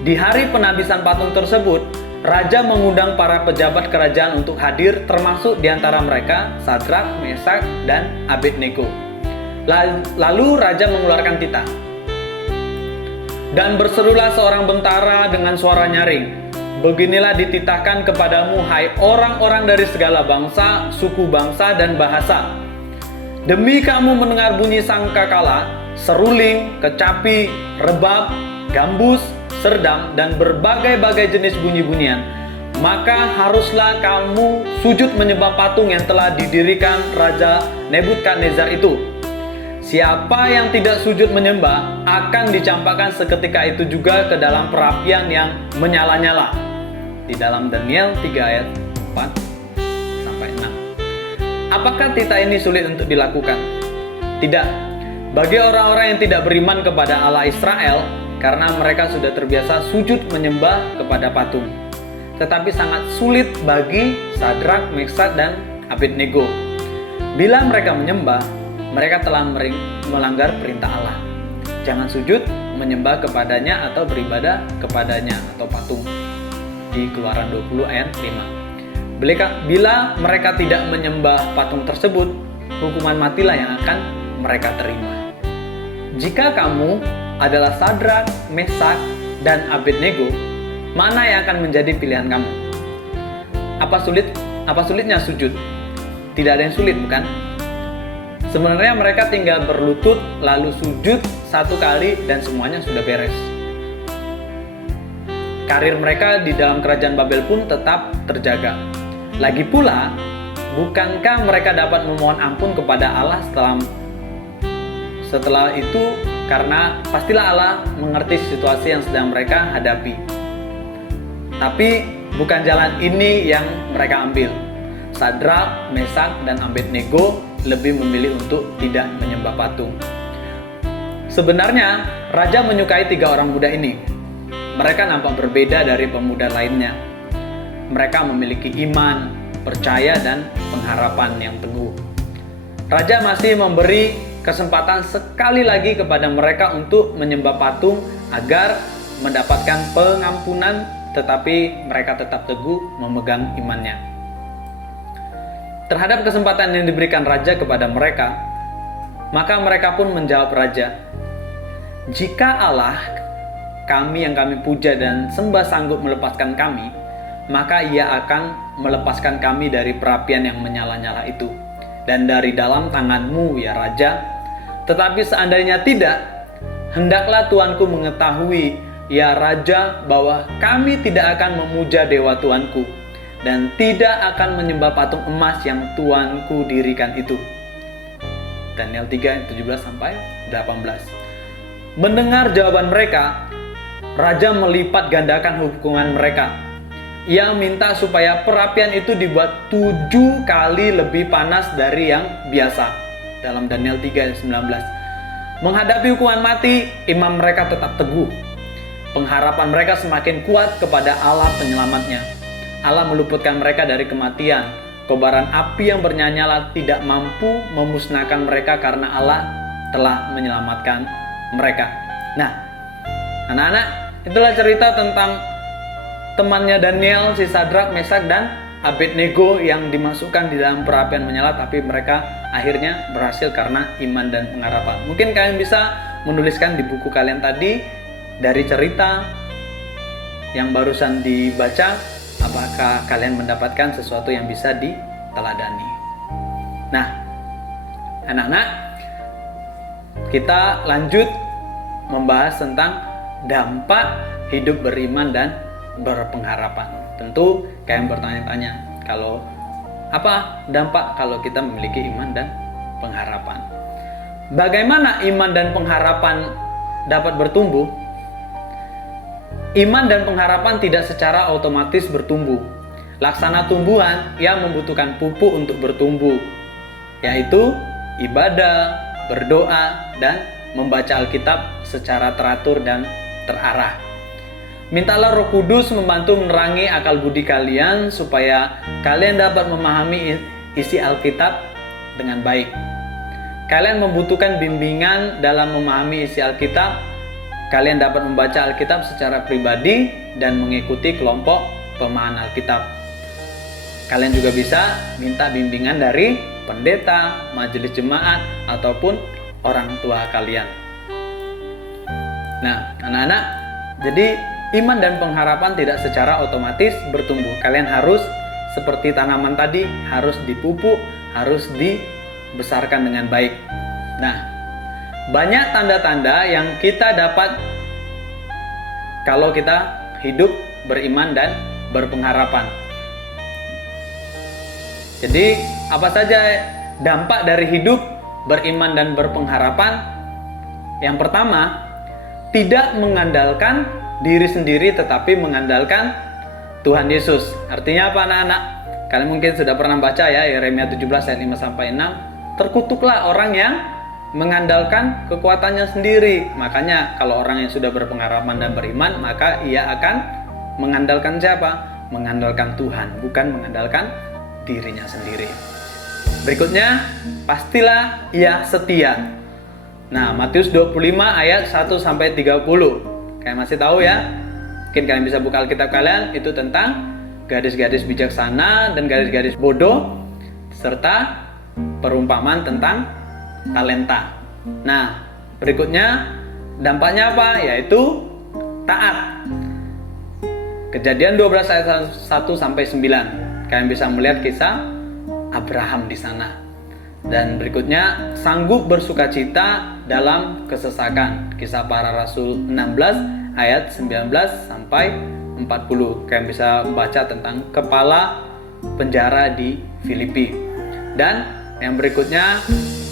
Di hari penabisan patung tersebut, Raja mengundang para pejabat kerajaan untuk hadir, termasuk di antara mereka Sadrak, Mesak, dan Abednego. Lalu Raja mengeluarkan titah. Dan berserulah seorang bentara dengan suara nyaring. Beginilah dititahkan kepadamu, hai orang-orang dari segala bangsa, suku bangsa, dan bahasa. Demi kamu mendengar bunyi sangkakala, seruling, kecapi, rebab, gambus, serdam, dan berbagai-bagai jenis bunyi-bunyian, maka haruslah kamu sujud menyembah patung yang telah didirikan Raja Nebukadnezar itu. Siapa yang tidak sujud menyembah akan dicampakkan seketika itu juga ke dalam perapian yang menyala-nyala. Di dalam Daniel 3 ayat 4-6. Apakah titah ini sulit untuk dilakukan? Tidak. Bagi orang-orang yang tidak beriman kepada Allah Israel, karena mereka sudah terbiasa sujud menyembah kepada patung. Tetapi sangat sulit bagi Sadrak, Mesak, dan Abednego. Bila mereka menyembah, mereka telah melanggar perintah Allah. Jangan sujud menyembah kepadanya atau beribadah kepadanya atau patung. Di Keluaran 20 ayat 5. Bila mereka tidak menyembah patung tersebut, hukuman matilah yang akan mereka terima. Jika kamu adalah Sadrak, Mesak, dan Abednego, mana yang akan menjadi pilihan kamu? Apa sulitnya sujud? Tidak ada yang sulit, bukan? Sebenarnya mereka tinggal berlutut lalu sujud 1 kali dan semuanya sudah beres. Karir mereka di dalam kerajaan Babel pun tetap terjaga. Lagi pula, bukankah mereka dapat memohon ampun kepada Allah setelah itu, karena pastilah Allah mengerti situasi yang sedang mereka hadapi. Tapi bukan jalan ini yang mereka ambil. Sadrak, Mesak, dan Abednego lebih memilih untuk tidak menyembah patung. Sebenarnya, Raja menyukai 3 orang muda ini. Mereka nampak berbeda dari pemuda lainnya. Mereka memiliki iman, percaya, dan pengharapan yang teguh. Raja masih memberi kesempatan sekali lagi kepada mereka untuk menyembah patung agar mendapatkan pengampunan, tetapi mereka tetap teguh memegang imannya. Terhadap kesempatan yang diberikan Raja kepada mereka, maka mereka pun menjawab Raja, "Jika Allah kami yang kami puja dan sembah sanggup melepaskan kami, maka Ia akan melepaskan kami dari perapian yang menyala-nyala itu. dan dari dalam tanganmu, ya Raja. Tetapi seandainya tidak, hendaklah tuanku mengetahui, ya Raja, bahwa kami tidak akan memuja dewa tuanku dan tidak akan menyembah patung emas yang tuanku dirikan itu. Daniel 3, 17-18. Mendengar jawaban mereka, Raja melipat gandakan hukuman mereka. Ia minta supaya perapian itu dibuat 7 kali lebih panas dari yang biasa. Dalam Daniel 3, 19. Menghadapi hukuman mati, iman mereka tetap teguh. Pengharapan mereka semakin kuat kepada Allah penyelamatnya. Allah meluputkan mereka dari kematian. Kobaran api yang bernyanyi tidak mampu memusnahkan mereka karena Allah telah menyelamatkan mereka. Nah, anak-anak, itulah cerita tentang temannya Daniel, si Sadrak, Mesak, dan Abednego yang dimasukkan di dalam perapian menyala, tapi mereka akhirnya berhasil karena iman dan pengharapan. Mungkin kalian bisa menuliskan di buku kalian tadi dari cerita yang barusan dibaca, apakah kalian mendapatkan sesuatu yang bisa diteladani. Nah, anak-anak, kita lanjut membahas tentang dampak hidup beriman dan berpengharapan. Tentu kalian bertanya-tanya, kalau apa dampak kalau kita memiliki iman dan pengharapan? Bagaimana iman dan pengharapan dapat bertumbuh? Iman dan pengharapan tidak secara otomatis bertumbuh. Laksana tumbuhan yang membutuhkan pupuk untuk bertumbuh, yaitu ibadah, berdoa, dan membaca Alkitab secara teratur dan terarah. Mintalah Roh Kudus membantu menerangi akal budi kalian supaya kalian dapat memahami isi Alkitab dengan baik. Kalian membutuhkan bimbingan dalam memahami isi Alkitab. Kalian dapat membaca Alkitab secara pribadi dan mengikuti kelompok pemahaman Alkitab. Kalian juga bisa minta bimbingan dari pendeta, majelis jemaat, ataupun orang tua kalian. Nah, anak-anak, jadi iman dan pengharapan tidak secara otomatis bertumbuh. Kalian harus seperti tanaman tadi, harus dipupuk, harus dibesarkan dengan baik. Nah, banyak tanda-tanda yang kita dapat kalau kita hidup beriman dan berpengharapan. Jadi, apa saja dampak dari hidup beriman dan berpengharapan? Yang pertama, tidak mengandalkan diri sendiri tetapi mengandalkan Tuhan Yesus. Artinya apa, anak-anak? Kalian mungkin sudah pernah baca ya, Yeremia 17 ayat 5-6. Terkutuklah orang yang mengandalkan kekuatannya sendiri. Makanya kalau orang yang sudah berpengharapan dan beriman, maka ia akan mengandalkan siapa? Mengandalkan Tuhan, bukan mengandalkan dirinya sendiri. Berikutnya, pastilah ia setia. Nah, Matius 25 ayat 1-30. Kalian masih tahu ya? Mungkin kalian bisa buka Alkitab kalian, itu tentang gadis-gadis bijaksana dan gadis-gadis bodoh, serta perumpamaan tentang talenta. Nah, berikutnya dampaknya apa? Yaitu taat. Kejadian 12 ayat 1-9. Kalian bisa melihat kisah Abraham di sana. Dan berikutnya, sanggup bersukacita dalam kesesakan. Kisah Para Rasul 16 ayat 19-40. Kalian bisa membaca tentang kepala penjara di Filipi. Dan yang berikutnya,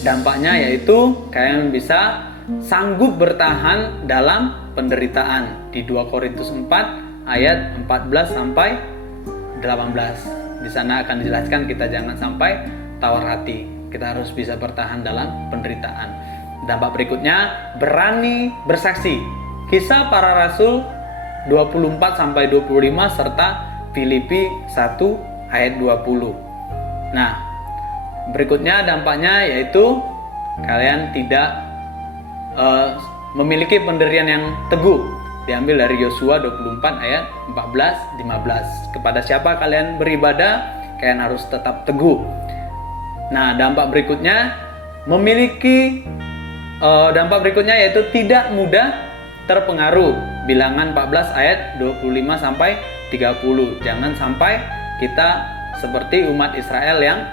dampaknya yaitu kalian bisa sanggup bertahan dalam penderitaan. Di 2 Korintus 4 ayat 14-18. Di sana akan dijelaskan kita jangan sampai tawar hati. Kita harus bisa bertahan dalam penderitaan. Dampak berikutnya, berani bersaksi. Kisah Para Rasul 24-25 serta Filipi 1 ayat 20. Nah, berikutnya dampaknya yaitu kalian tidak memiliki pendirian yang teguh. Diambil dari Yosua 24 ayat 14-15. Kepada siapa kalian beribadah, kalian harus tetap teguh. Nah, dampak berikutnya yaitu tidak mudah terpengaruh. Bilangan 14 ayat 25-30. Jangan sampai kita seperti umat Israel yang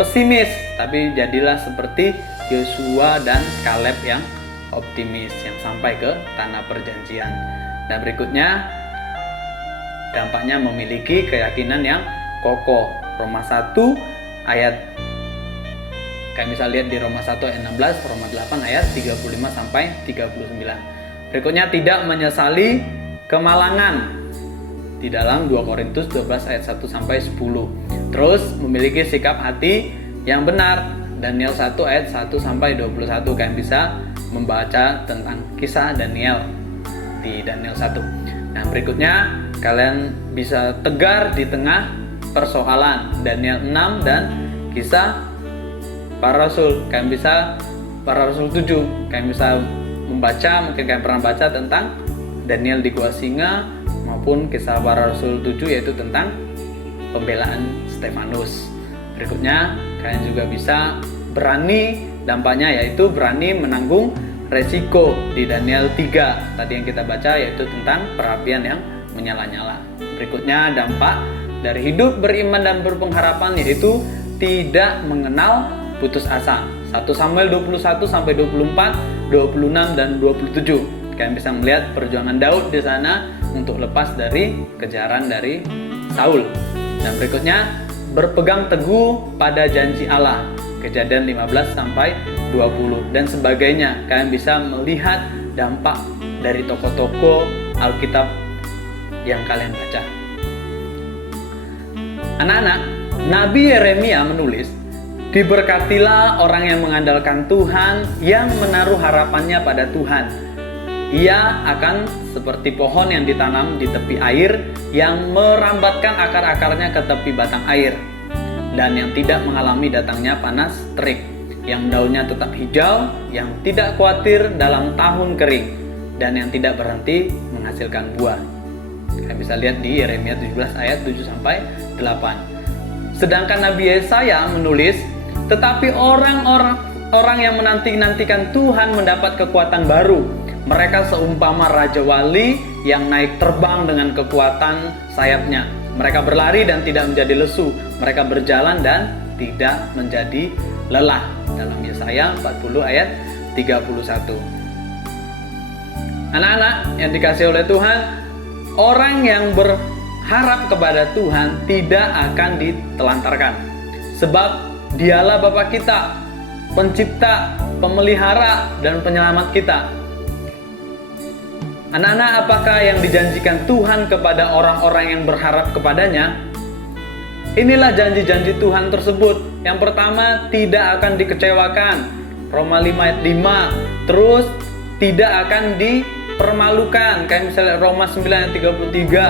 pesimis, tapi jadilah seperti Yosua dan Kaleb yang optimis, yang sampai ke tanah perjanjian. Dan berikutnya, dampaknya memiliki keyakinan yang kokoh. Roma 1 ayat, kami bisa lihat di Roma 1 ayat 16, Roma 8 ayat 35 sampai 39. Berikutnya, tidak menyesali kemalangan di dalam 2 Korintus 12 ayat 1 sampai 10. Terus memiliki sikap hati yang benar, Daniel 1 ayat 1 sampai 21. Kalian bisa membaca tentang kisah Daniel di Daniel 1. Nah, berikutnya kalian bisa tegar di tengah persoalan, Daniel 6 dan kisah para rasul. Kalian bisa para rasul 7. Kalian bisa membaca, mungkin kalian pernah baca tentang Daniel di gua singa maupun kisah para rasul 7, yaitu tentang pembelaan Stefanus. Berikutnya kalian juga bisa berani, dampaknya yaitu berani menanggung resiko di Daniel 3 tadi yang kita baca, yaitu tentang perapian yang menyala-nyala. Berikutnya, dampak dari hidup beriman dan berpengharapan yaitu tidak mengenal putus asa. 1 Samuel 21 sampai 24, 26 dan 27. Kalian bisa melihat perjuangan Daud di sana untuk lepas dari kejaran dari Saul. Dan berikutnya, berpegang teguh pada janji Allah. Kejadian 15 sampai 20 dan sebagainya. Kalian bisa melihat dampak dari tokoh-tokoh Alkitab yang kalian baca. Anak-anak, Nabi Yeremia menulis, "Diberkatilah orang yang mengandalkan Tuhan, yang menaruh harapannya pada Tuhan. Ia akan seperti pohon yang ditanam di tepi air, yang merambatkan akar-akarnya ke tepi batang air, dan yang tidak mengalami datangnya panas terik, yang daunnya tetap hijau, yang tidak khawatir dalam tahun kering, dan yang tidak berhenti menghasilkan buah." Kita bisa lihat di Yeremia 17 ayat 7 sampai 8. Sedangkan Nabi Yesaya menulis, "Tetapi orang yang menanti-nantikan Tuhan mendapat kekuatan baru. Mereka seumpama raja wali yang naik terbang dengan kekuatan sayapnya. Mereka berlari dan tidak menjadi lesu. Mereka berjalan dan tidak menjadi lelah." Dalam Yesaya 40 ayat 31. Anak-anak yang dikasihi oleh Tuhan, orang yang berharap kepada Tuhan tidak akan ditelantarkan. Sebab Dialah Bapa kita, pencipta, pemelihara, dan penyelamat kita. Anak-anak, apakah yang dijanjikan Tuhan kepada orang-orang yang berharap kepadanya? Inilah janji-janji Tuhan tersebut. Yang pertama, tidak akan dikecewakan. Roma 5 ayat 5. Terus, tidak akan dipermalukan. Kayak misalnya Roma 9 ayat 33.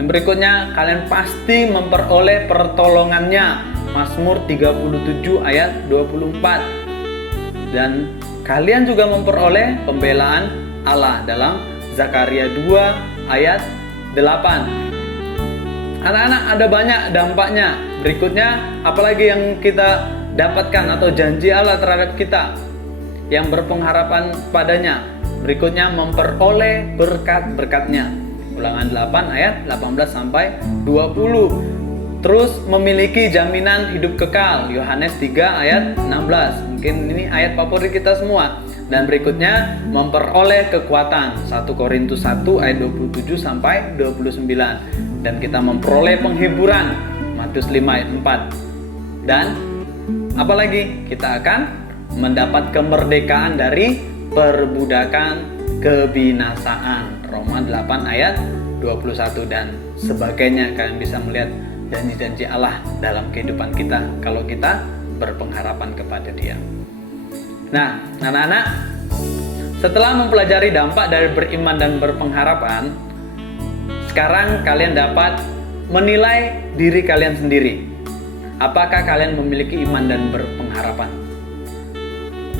Yang berikutnya, kalian pasti memperoleh pertolongannya. Mazmur 37 ayat 24. Dan kalian juga memperoleh pembelaan Allah dalam Zakaria 2 ayat 8. Anak-anak, ada banyak dampaknya. Berikutnya, apalagi yang kita dapatkan atau janji Allah terhadap kita yang berpengharapan padanya. Berikutnya, memperoleh berkat-berkatnya. Ulangan 8 ayat 18 sampai 20. Terus memiliki jaminan hidup kekal. Yohanes 3 ayat 16. Mungkin ini ayat favorit kita semua. Dan berikutnya, memperoleh kekuatan. 1 Korintus 1 ayat 27 sampai 29. Dan kita memperoleh penghiburan. Matius 5 ayat 4. Dan apalagi, kita akan mendapat kemerdekaan dari perbudakan kebinasaan. Roma 8 ayat 21 dan sebagainya. Kalian bisa melihat janji-janji Allah dalam kehidupan kita kalau kita berpengharapan kepada Dia. Nah, anak-anak, setelah mempelajari dampak dari beriman dan berpengharapan, sekarang kalian dapat menilai diri kalian sendiri. Apakah kalian memiliki iman dan berpengharapan?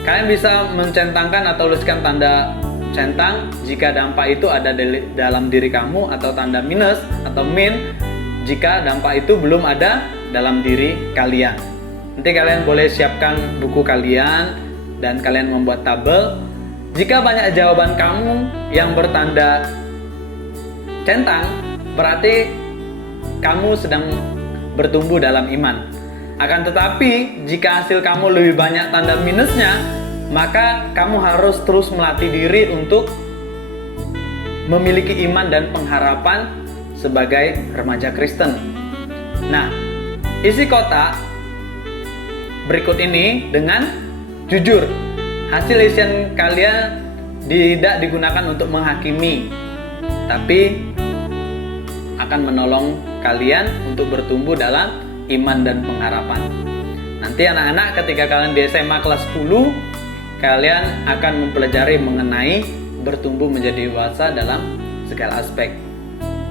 Kalian bisa mencentangkan atau tuliskan tanda centang jika dampak itu ada dalam diri kamu, atau tanda minus atau min jika dampak itu belum ada dalam diri kalian. Nanti kalian boleh siapkan buku kalian dan kalian membuat tabel. Jika banyak jawaban kamu yang bertanda centang, berarti kamu sedang bertumbuh dalam iman. Akan tetapi, jika hasil kamu lebih banyak tanda minusnya, maka kamu harus terus melatih diri untuk memiliki iman dan pengharapan sebagai remaja Kristen. Nah, isi kotak berikut ini dengan jujur. Hasil isian kalian tidak digunakan untuk menghakimi, tapi akan menolong kalian untuk bertumbuh dalam iman dan pengharapan. Nanti anak-anak ketika kalian di SMA kelas 10, kalian akan mempelajari mengenai bertumbuh menjadi dewasa dalam segala aspek.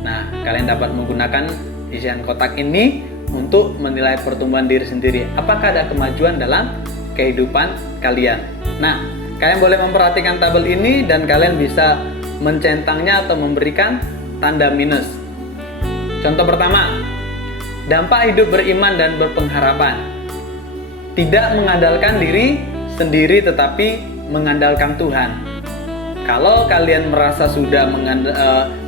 Nah, kalian dapat menggunakan isian kotak ini untuk menilai pertumbuhan diri sendiri. Apakah ada kemajuan dalam kehidupan kalian? Nah, kalian boleh memperhatikan tabel ini dan kalian bisa mencentangnya atau memberikan tanda minus. Contoh pertama, dampak hidup beriman dan berpengharapan. Tidak mengandalkan diri sendiri tetapi mengandalkan Tuhan. Kalau kalian merasa sudah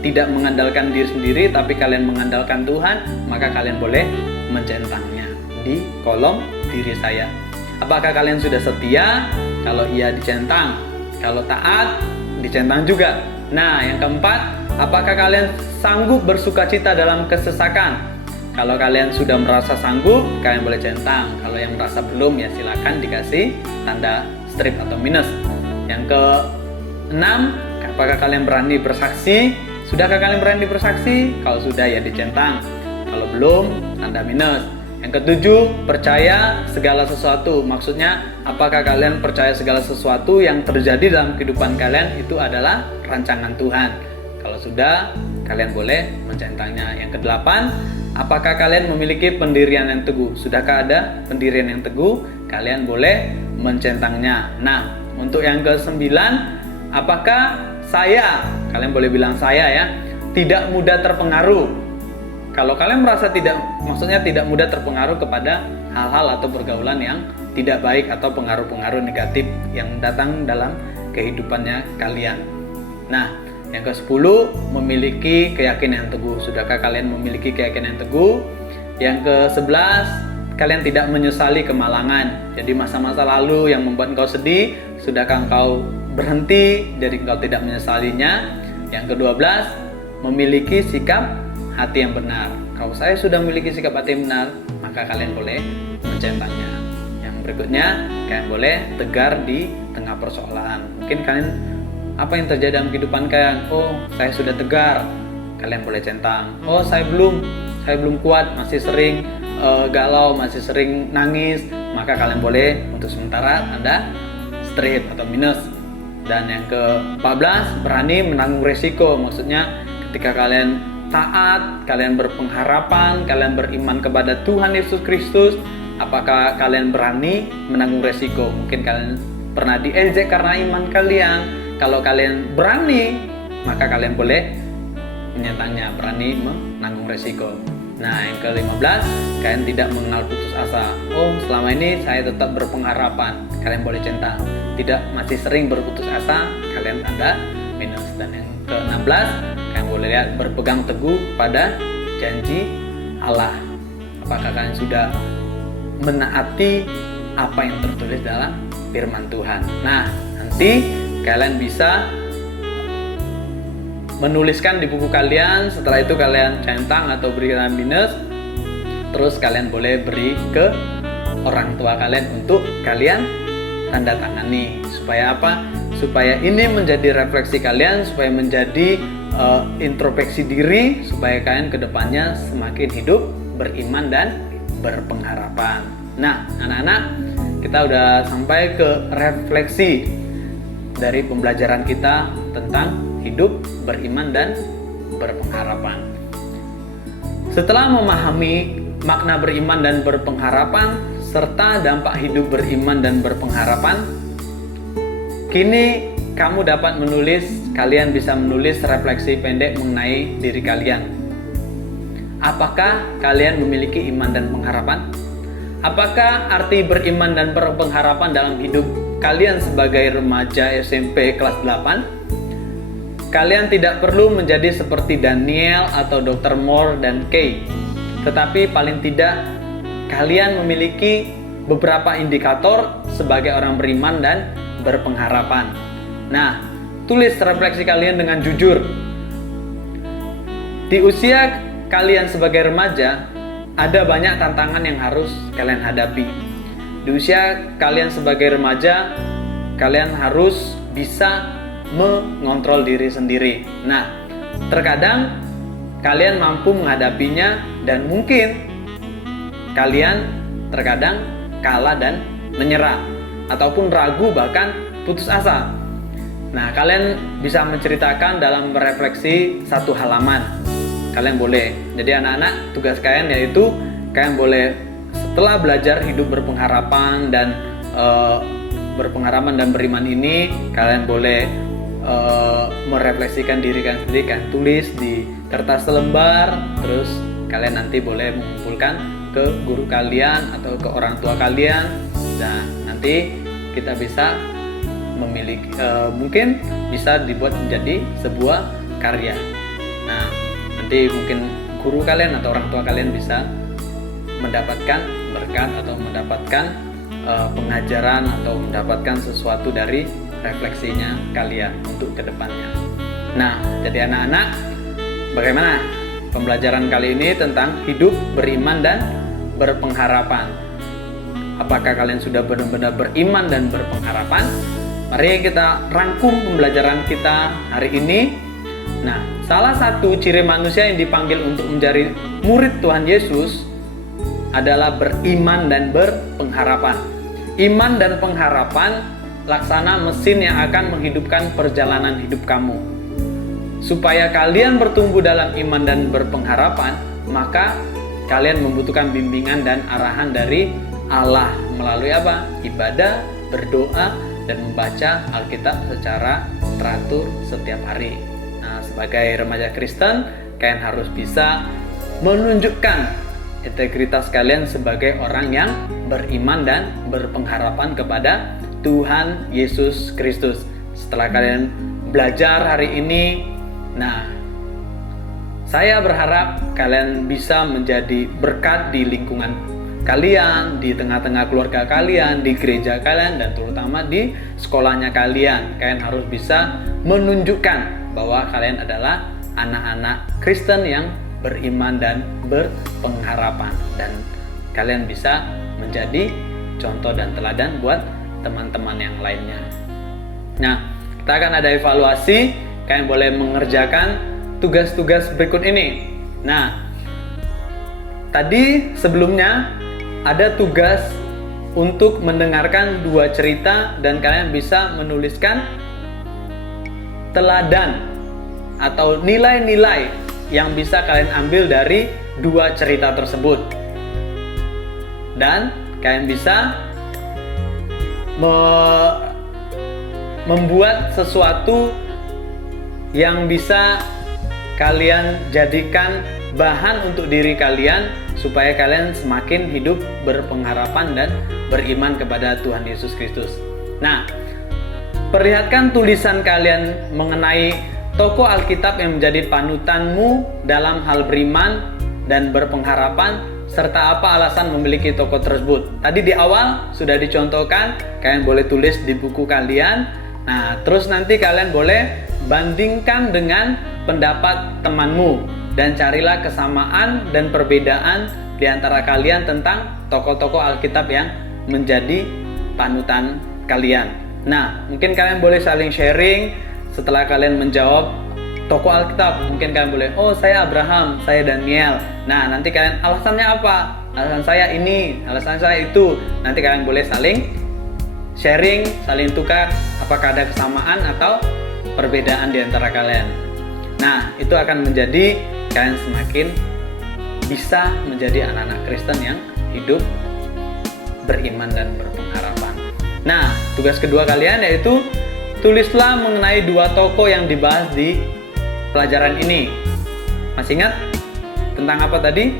tidak mengandalkan diri sendiri tapi kalian mengandalkan Tuhan, maka kalian boleh mencentangnya di kolom diri saya. Apakah kalian sudah setia? Kalau iya dicentang. Kalau taat, dicentang juga. Nah, yang keempat, apakah kalian sanggup bersukacita dalam kesesakan? Kalau kalian sudah merasa sanggup, kalian boleh centang. Kalau yang merasa belum, ya silakan dikasih tanda strip atau minus. Yang keenam, apakah kalian berani bersaksi? Sudahkah kalian berani bersaksi? Kalau sudah, ya dicentang. Kalau belum, tanda minus. Yang ketujuh, percaya segala sesuatu. Maksudnya, apakah kalian percaya segala sesuatu yang terjadi dalam kehidupan kalian itu adalah rancangan Tuhan? Kalau sudah, kalian boleh mencentangnya. Yang kedelapan, apakah kalian memiliki pendirian yang teguh? Sudahkah ada pendirian yang teguh? Kalian boleh mencentangnya. Nah, untuk yang kesembilan, apakah saya, kalian boleh bilang saya ya, tidak mudah terpengaruh? Kalau kalian merasa maksudnya tidak mudah terpengaruh kepada hal-hal atau pergaulan yang tidak baik atau pengaruh-pengaruh negatif yang datang dalam kehidupannya kalian. Nah, yang ke-10, memiliki keyakinan yang teguh. Sudahkah kalian memiliki keyakinan yang teguh? Yang ke-11, kalian tidak menyesali kemalangan. Jadi masa-masa lalu yang membuat engkau sedih, sudahkah engkau berhenti jadi engkau tidak menyesalinya? Yang ke-12, memiliki sikap hati yang benar. Kalau saya sudah memiliki sikap hati yang benar, maka kalian boleh mencentangnya. Yang berikutnya, kalian boleh tegar di tengah persoalan. Mungkin kalian, apa yang terjadi dalam kehidupan kalian? Oh, saya sudah tegar. Kalian boleh centang. Oh, saya belum kuat, masih sering galau, masih sering nangis. Maka kalian boleh untuk sementara ada strip atau minus. Dan yang ke-14, berani menanggung resiko. Maksudnya ketika kalian taat, kalian berpengharapan, kalian beriman kepada Tuhan Yesus Kristus, apakah kalian berani menanggung resiko? Mungkin kalian pernah diejek karena iman kalian. Kalau kalian berani, maka kalian boleh menyentangnya, berani menanggung resiko. Nah, yang ke-15, kalian tidak mengenal putus asa. Oh, selama ini saya tetap berpengharapan. Kalian boleh centang. Tidak, masih sering berputus asa, kalian tanda minus. Dan yang ke-16, kalian boleh lihat berpegang teguh pada janji Allah. Apakah kalian sudah menaati apa yang tertulis dalam firman Tuhan? Nah, nanti kalian bisa menuliskan di buku kalian. Setelah itu kalian centang atau berikan minus. Terus kalian boleh beri ke orang tua kalian untuk kalian tanda tangani. Supaya apa? Supaya ini menjadi refleksi kalian, supaya menjadi introspeksi diri, supaya kalian kedepannya semakin hidup beriman dan berpengharapan. Nah, anak-anak, kita udah sampai ke refleksi dari pembelajaran kita tentang hidup beriman dan berpengharapan. Setelah memahami makna beriman dan berpengharapan serta dampak hidup beriman dan berpengharapan, kini kamu dapat kalian bisa menulis refleksi pendek mengenai diri kalian. Apakah kalian memiliki iman dan pengharapan? Apakah arti beriman dan berpengharapan dalam hidup kalian sebagai remaja SMP kelas 8? Kalian tidak perlu menjadi seperti Daniel atau Dr. Moore dan Kay, tetapi paling tidak kalian memiliki beberapa indikator sebagai orang beriman dan berpengharapan. Nah, tulis refleksi kalian dengan jujur. Di usia kalian sebagai remaja, ada banyak tantangan yang harus kalian hadapi. Di usia kalian sebagai remaja, kalian harus bisa mengontrol diri sendiri. Nah, terkadang kalian mampu menghadapinya dan mungkin kalian terkadang kalah dan menyerah ataupun ragu bahkan putus asa. Nah, kalian bisa menceritakan dalam refleksi satu halaman. Kalian boleh. Jadi anak-anak, tugas kalian yaitu kalian boleh setelah belajar hidup berpengharapan dan beriman ini, kalian boleh merefleksikan diri kalian sendiri, kalian tulis di kertas selembar, terus kalian nanti boleh mengumpulkan ke guru kalian atau ke orang tua kalian. Nah, nanti kita bisa memiliki mungkin bisa dibuat menjadi sebuah karya. Nah, nanti mungkin guru kalian atau orang tua kalian bisa mendapatkan berkat atau mendapatkan pengajaran atau mendapatkan sesuatu dari refleksinya kalian untuk kedepannya. Nah, jadi anak-anak, bagaimana pembelajaran kali ini tentang hidup beriman dan berpengharapan? Apakah kalian sudah benar-benar beriman dan berpengharapan? Mari kita rangkum pembelajaran kita hari ini. Nah, salah satu ciri manusia yang dipanggil untuk menjadi murid Tuhan Yesus adalah beriman dan berpengharapan. Iman dan pengharapan laksana mesin yang akan menghidupkan perjalanan hidup kamu. Supaya kalian bertumbuh dalam iman dan berpengharapan, maka kalian membutuhkan bimbingan dan arahan dari Allah melalui apa? Ibadah, berdoa, dan membaca Alkitab secara teratur setiap hari. Nah, sebagai remaja Kristen, kalian harus bisa menunjukkan integritas kalian sebagai orang yang beriman dan berpengharapan kepada Tuhan Yesus Kristus. Setelah kalian belajar hari ini, nah, saya berharap kalian bisa menjadi berkat di lingkungan kalian, di tengah-tengah keluarga kalian, di gereja kalian, dan terutama di sekolahnya kalian. Kalian harus bisa menunjukkan bahwa kalian adalah anak-anak Kristen yang beriman dan berpengharapan, dan kalian bisa menjadi contoh dan teladan buat teman-teman yang lainnya. Nah, kita akan ada evaluasi. Kalian boleh mengerjakan tugas-tugas berikut ini. Nah, tadi sebelumnya ada tugas untuk mendengarkan 2 cerita dan kalian bisa menuliskan teladan atau nilai-nilai yang bisa kalian ambil dari 2 cerita tersebut. Dan kalian bisa membuat sesuatu yang bisa kalian jadikan bahan untuk diri kalian supaya kalian semakin hidup berpengharapan dan beriman kepada Tuhan Yesus Kristus. Nah, perlihatkan tulisan kalian mengenai tokoh Alkitab yang menjadi panutanmu dalam hal beriman dan berpengharapan, serta apa alasan memiliki tokoh tersebut. Tadi di awal sudah dicontohkan, kalian boleh tulis di buku kalian. Nah, terus nanti kalian boleh bandingkan dengan pendapat temanmu dan carilah kesamaan dan perbedaan di antara kalian tentang tokoh-tokoh Alkitab yang menjadi panutan kalian. Nah, mungkin kalian boleh saling sharing setelah kalian menjawab tokoh Alkitab. Mungkin kalian boleh, oh saya Abraham, saya Daniel. Nah, nanti kalian alasannya apa? Alasan saya ini, alasan saya itu. Nanti kalian boleh saling sharing, saling tukar apakah ada kesamaan atau perbedaan di antara kalian. Nah, itu akan menjadi kalian semakin bisa menjadi anak-anak Kristen yang hidup beriman dan berpengharapan. Nah, tugas kedua kalian yaitu tulislah mengenai 2 tokoh yang dibahas di pelajaran ini. Masih ingat tentang apa tadi?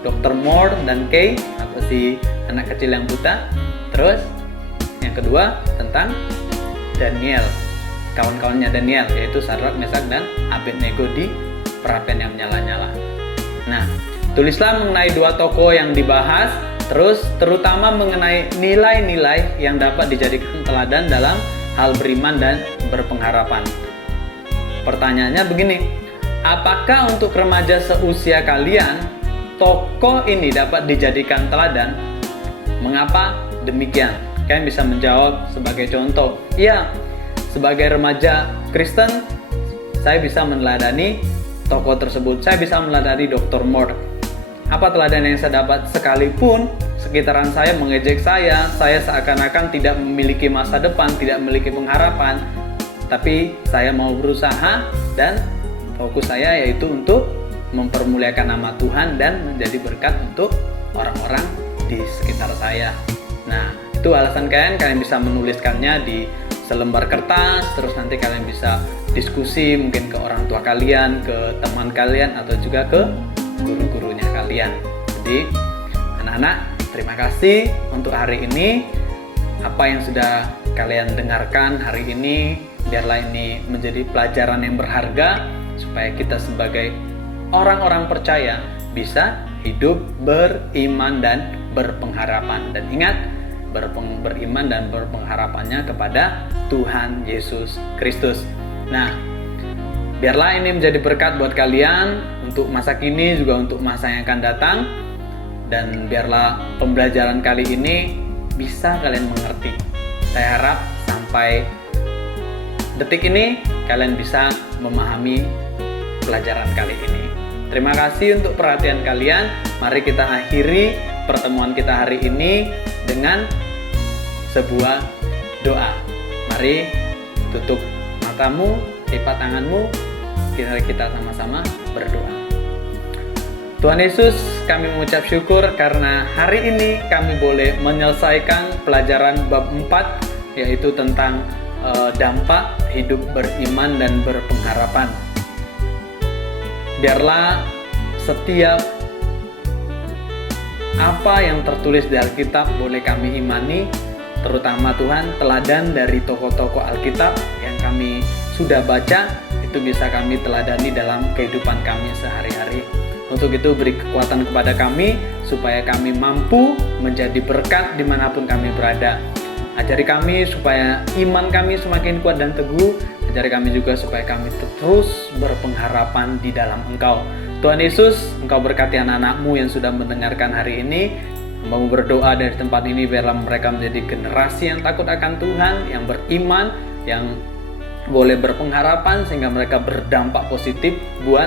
Dr. Moore dan Kay, atau si anak kecil yang buta. Terus yang kedua tentang Daniel, kawan-kawannya Daniel, yaitu Sadrak, Mesak, dan Abednego di perapian yang menyala-nyala. Nah, tulislah mengenai 2 tokoh yang dibahas Terus terutama mengenai nilai-nilai yang dapat dijadikan teladan dalam hal beriman dan berpengharapan. Pertanyaannya begini, apakah untuk remaja seusia kalian, tokoh ini dapat dijadikan teladan? Mengapa demikian? Kalian bisa menjawab sebagai contoh. Iya, sebagai remaja Kristen, saya bisa meneladani tokoh tersebut. Saya bisa meneladani Dr. Moore. Apa teladan yang saya dapat? Sekalipun sekitaran saya mengejek saya seakan-akan tidak memiliki masa depan, tidak memiliki pengharapan, tapi saya mau berusaha dan fokus saya yaitu untuk mempermuliakan nama Tuhan dan menjadi berkat untuk orang-orang di sekitar saya. Nah, itu alasan kalian bisa menuliskannya di selembar kertas, terus nanti kalian bisa diskusi mungkin ke orang tua kalian, ke teman kalian, atau juga ke guru-gurunya kalian. Jadi anak-anak, terima kasih untuk hari ini. Apa yang sudah kalian dengarkan hari ini, biarlah ini menjadi pelajaran yang berharga supaya kita sebagai orang-orang percaya bisa hidup beriman dan berpengharapan. Dan ingat, beriman dan berpengharapannya kepada Tuhan Yesus Kristus. Nah, biarlah ini menjadi berkat buat kalian untuk masa kini, juga untuk masa yang akan datang. Dan biarlah pembelajaran kali ini bisa kalian mengerti. Saya harap sampai detik ini kalian bisa memahami pelajaran kali ini. Terima kasih untuk perhatian kalian. Mari kita akhiri pertemuan kita hari ini dengan sebuah doa. Mari tutup matamu, lipat tanganmu, kita sama-sama berdoa. Tuhan Yesus, kami mengucap syukur karena hari ini kami boleh menyelesaikan pelajaran bab 4, yaitu tentang dampak hidup beriman dan berpengharapan. Biarlah setiap apa yang tertulis di Alkitab boleh kami imani, terutama Tuhan, teladan dari tokoh-tokoh Alkitab yang kami sudah baca, itu bisa kami teladani dalam kehidupan kami sehari-hari. Untuk itu beri kekuatan kepada kami, supaya kami mampu menjadi berkat dimanapun kami berada. Ajari kami supaya iman kami semakin kuat dan teguh. Ajari kami juga supaya kami terus berpengharapan di dalam Engkau. Tuhan Yesus, Engkau berkati anak-anak-Mu yang sudah mendengarkan hari ini. Mau berdoa dari tempat ini, biarlah mereka menjadi generasi yang takut akan Tuhan, yang beriman, yang boleh berpengharapan, sehingga mereka berdampak positif buat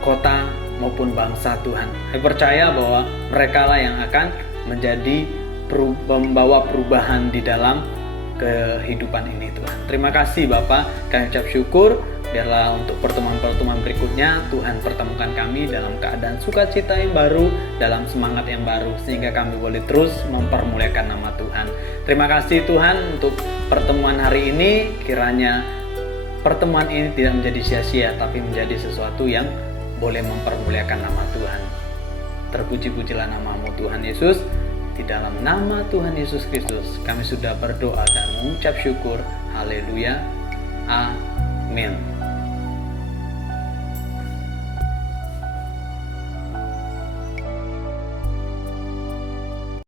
kota maupun bangsa Tuhan. Saya percaya bahwa mereka lah yang akan menjadi membawa perubahan di dalam kehidupan ini, Tuhan. Terima kasih Bapak, kami ucap syukur. Biarlah untuk pertemuan-pertemuan berikutnya Tuhan pertemukan kami dalam keadaan sukacita yang baru, dalam semangat yang baru, sehingga kami boleh terus mempermuliakan nama Tuhan. Terima kasih Tuhan untuk pertemuan hari ini. Kiranya pertemuan ini tidak menjadi sia-sia, tapi menjadi sesuatu yang boleh mempermuliakan nama Tuhan. Terpuji-pujilah nama-Mu Tuhan Yesus. Di dalam nama Tuhan Yesus Kristus kami sudah berdoa dan mengucap syukur. Haleluya. Amin.